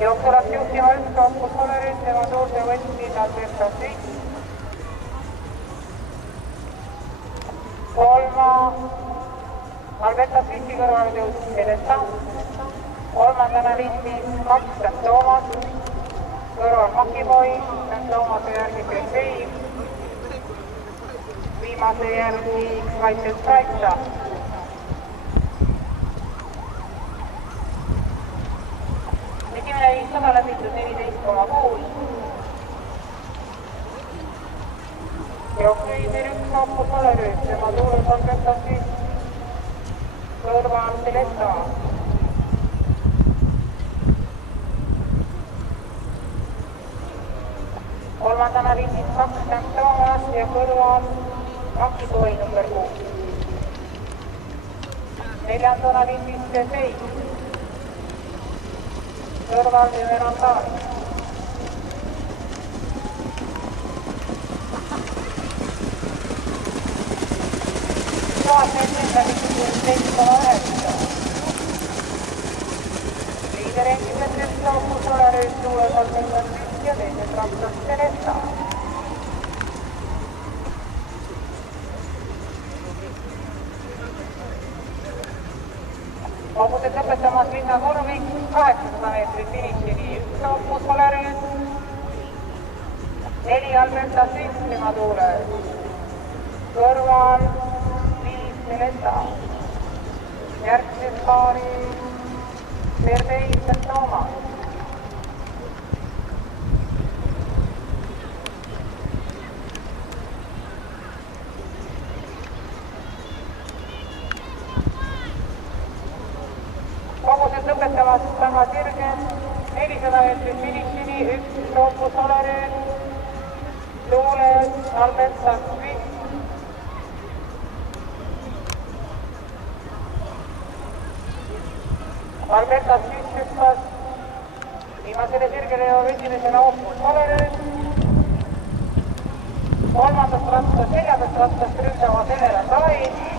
Jooksul läks juhtima üks kaupus Solerit, tema suurde võttis Alberta Sviss. Kolma Alberta Svissi kõrval jõudis Celesta. Kolmandana liitis 2 St. Toomas, kõrval Makiboi, St. Toomase järgi Grefei. Viimase järgi X-Vaitselt Spraitsa. Esimene 500 läbitud 14,6. Jooksuviisil üks kaupus Solerüüs, tema tuules Alberta Sviss, kõrval Celesta. Kolmandana liitis 2 St. Toomas ja kõrval Makiboi number 6. Neljandana liitis Grefei, kõrval Emeraldari. Läbitud 16,9. Liider endiselt üks kaupus Solerüüs, tuules Alberta Sviss ja teised Raptas Celesta. Kaupused lõpetamas linna korvik 800 meetrit finišini, üks kaupus Solerüüs, 4 Alberta Sviss tema tuules, kõrval Celesta. Järgmises paari Verdei St. Toomas. Kogused lõpetamas taga sirgel 400 meetrit finišini, üks kaupus Solerüüs, tuules Alberta Sviss. Alberta Sviss hüppas viimasele sirgele jõuab esimesena Oopus Solerüüs. Kolmandast rattast, neljandast rattast ründavad Emeraldari.